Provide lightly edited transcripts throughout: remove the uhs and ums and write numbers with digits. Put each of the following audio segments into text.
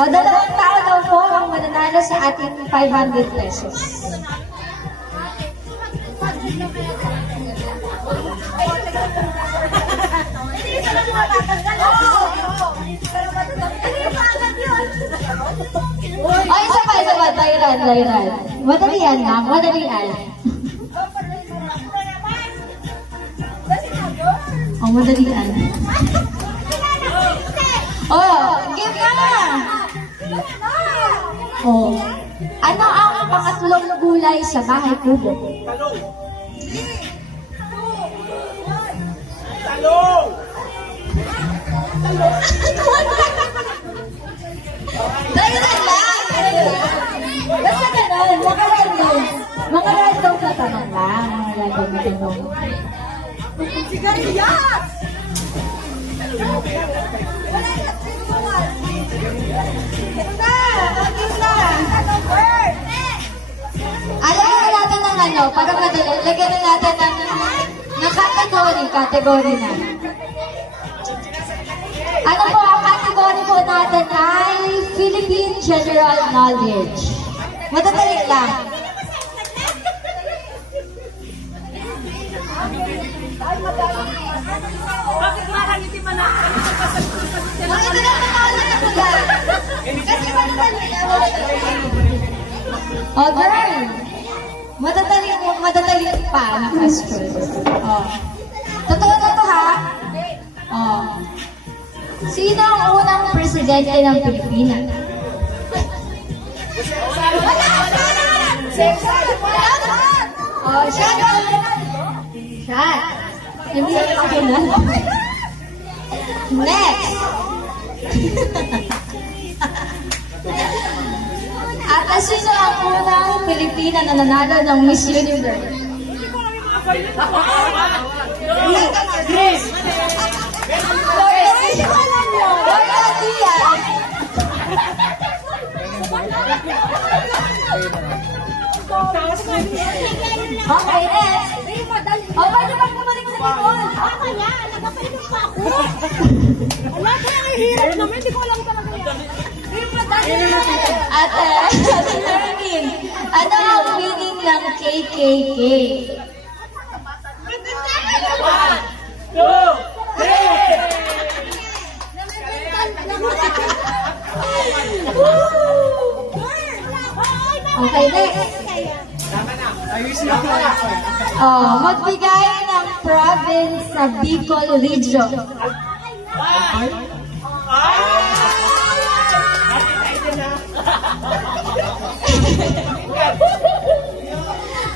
O, dalawang tao daw po ang mananalo sa ating 500 pesos. O, isa pa. Layran. Madalian lang, madalian. O, madalian. Oh, game na! Oh. Ano ang pangatlong gulay sa bahay kubo? Talong! Layran lang! Basta ganun, mga random na tanong lang. Mga random na tanong. Sigarilyas! Alam na natin ng ano, para madali, lagyan na natin ng category na. Ano po ang category po natin ay Philippine General Knowledge. Madadali lang. Bakit marang hindi man Oh, girl! Madadali pa na question. Oh. Totoo na to, ha? Oh. Sino ang unang presidente ng Pilipinas? Oh, shot! Hindi ako na. Next! At sino ang unang Pilipina na nanalo ng Miss Universe? Chris! Okay, next! O, pwede magkabalik sa tibon? Kaya, nagapainom pa ako. Wala ka lang hirap naman, hindi ko alam talaga yan. Ate Nermin, ano ang meaning ng KKK? 1, 2, 3! Okay, next. Magbigay ng province sa Bicol Region.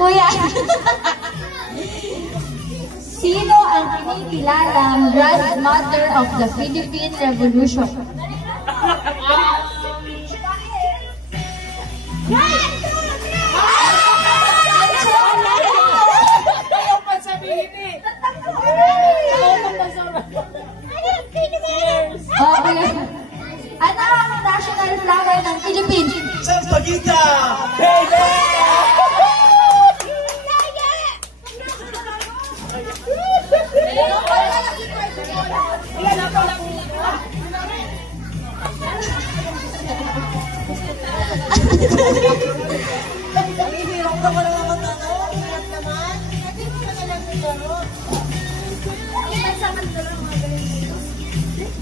Kuya, sino ang kinikilalang grandmother of the Philippine Revolution? Ano ang national flower ng Philippines? Sampaguita! Baby!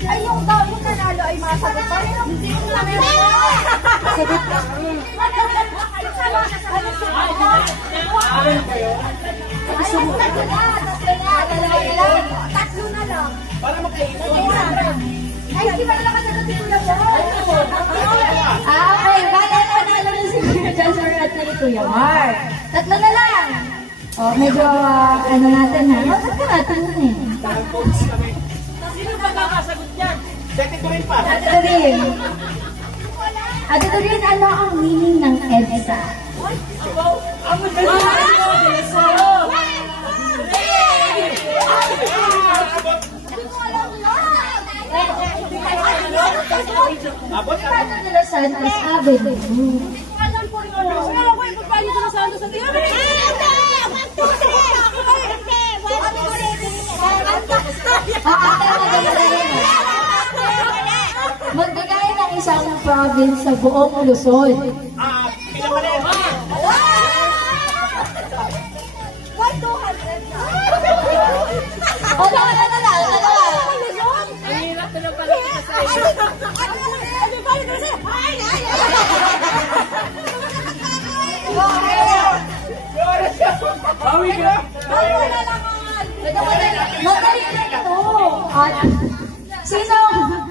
Ay, yung nanalo ay masagot pa. Hindi ko namin. Sagot ka. Tatlo na lang. Para magkainan. Ay, hindi ba naman nasagot yung Kuya Jar? Okay. Bala panalo na si Kuya Jar at ni Kuya Mar. Tatlo na lang. Oh, medyo, ano natin ha? Bakit ka natin eh? Sino ba nakakasagot yan? Dati ko rin pa. Ate Doreen, ano ang meaning ng EDSA? Ang Santos Avenue. Alam ko rin ano. Sino ako ipagpalit ko na Santos sa tiyo? Ate, madali-dali na. Magbigay ng isang province sa buong Luzon. Pinapalema. Why 200 na? O, dalawa. Ang hirap na lang pala kita sa iyo. Bawi ka. Madali na ito. At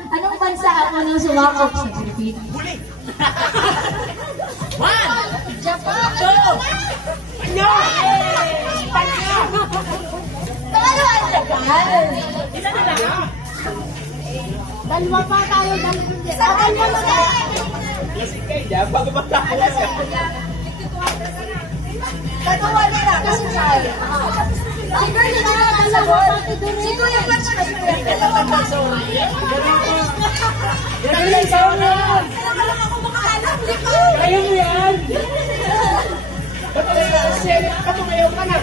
anong bansa ang unang sumakop sa Pilipinas? Huli. One. Japan. Two. No. Espanya. Pangalawa ang Japan. Isa na lang. Dalawa pa tayo. Dalawa na. Lasing kayo dyan. Bago matapos. Dalawa na lang. Kasi tayo. Siguro hindi na nakasagot. Siguro yung match na Dalawa pa. Galing ka na. Kaya mo yan. Patumayaw ka na.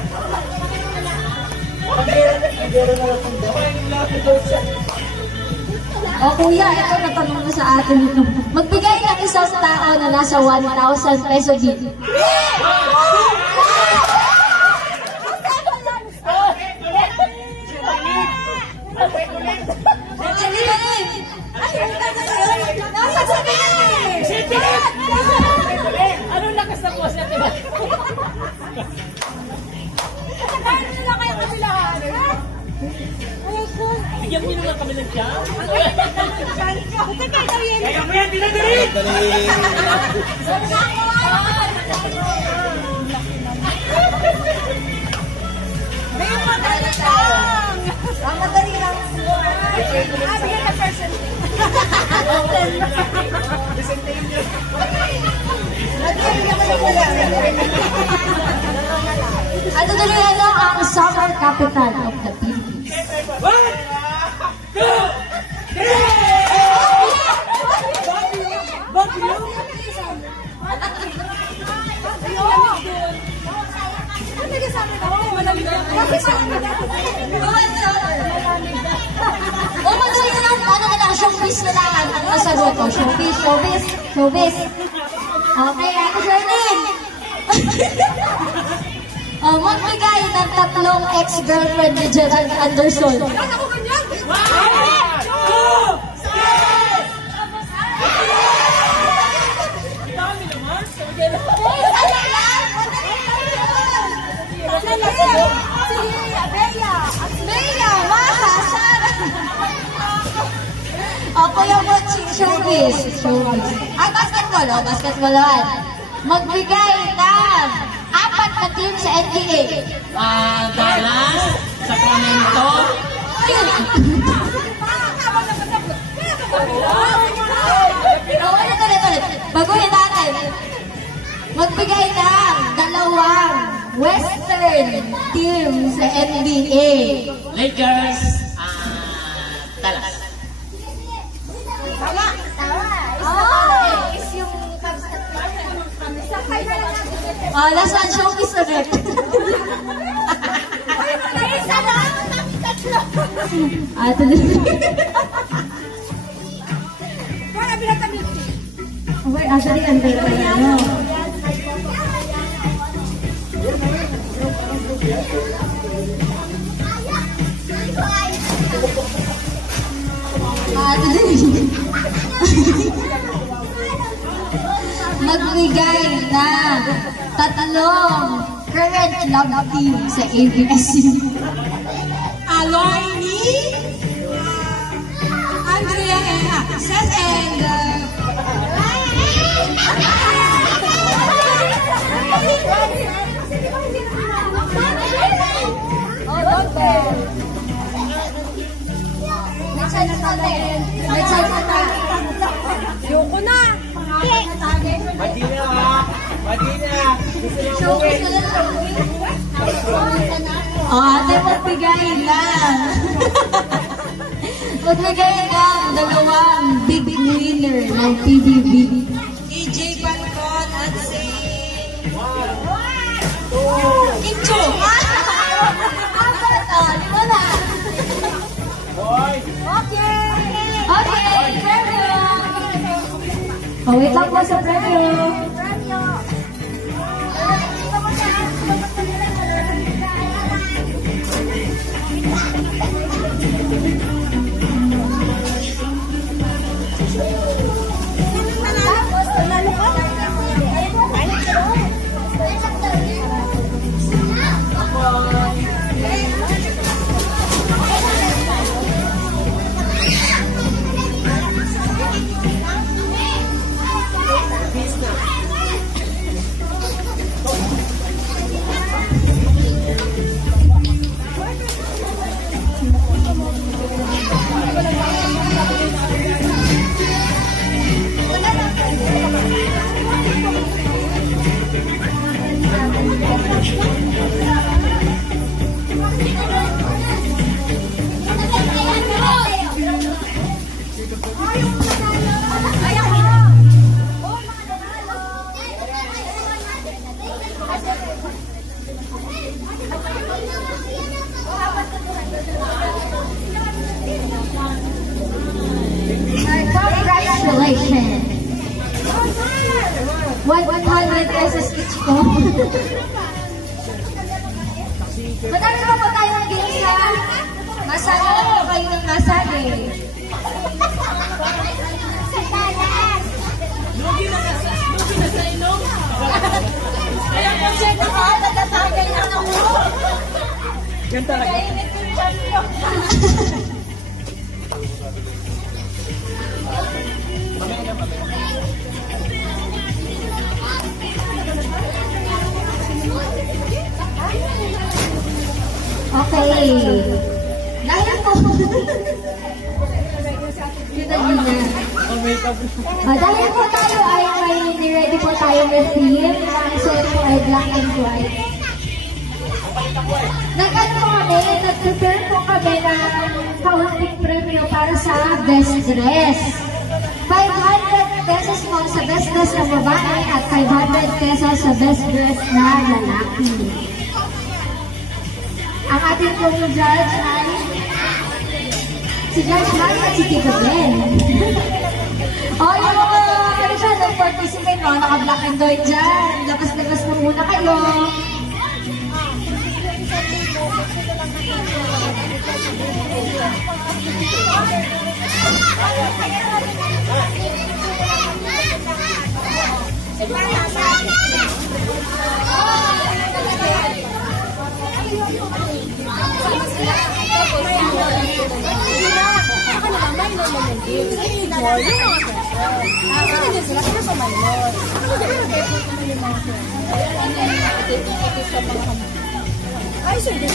Pag-ero na lang kung O kuya, ito natanong mo sa atin ito. Magbigay ng isang tao na nasa 1,000 peso dito. Anong lakas ng boss natin ba? Bigyan mo naman kami ng jam. Kaya mo yan, dinadali! Madali lang. Bigyan na person. At tuloy na ang summer capital of the Philippines. 1, 2, 3! Baguio! O madali na lang, ano ka na, showbiz na lang ang masagot. O, showbiz. Okay, Ate Sherlyn. O, magbigay ng 3 ex-girlfriend ni Gerald Anderson. 1, 2, 3! Dami naman! Bea, Maha, Sara. Ako yung showbiz. Basketballan. Magbigay ng 4 na team sa NBA. Dallas, Sacramento, Ulit. Baguhin natin. Magbigay ng 2 Western team sa NBA. Lakers, Dallas. Tama. Is yung Last one, showbiz ulit. Tuloy. Okay, actually, under ano. Magbigay na 3 current love team sa ABS-CBN. Aloyni, Andrea and Seth and Yoko na. Madina. Gusto Ate, magbigay na. Magbigay ng 2 big winner ng PBB. EJ Pancon at si mo. Kincho. 5 na. Oh, wait lang po sa premyo. Premyo. Tapos, panalo ka? Congratulations! 100 pesos each po. Madami pa po tayong games ha. Masaya lang po kayo ng nasali. Lugi na sa inom. Kaya po siya naman, natatagay na ng ulo. Yan talaga. Kainit yung champion. Okay. Dahil po. Dahil po tayo ay may ready po tayo with theme. Ang suot po ay black and white. Nag-prepare po kami ng kaunting premyo para sa best dress. 500 pesos po sa best dress na babae at 500 pesos sa best dress na lalaki. Ang ating pong judge ay si Judge Mark at si Tito Ben. Yung mga nag-participate, naka-black and white dyan. Labas-labas na muna kayo. Ay, sige.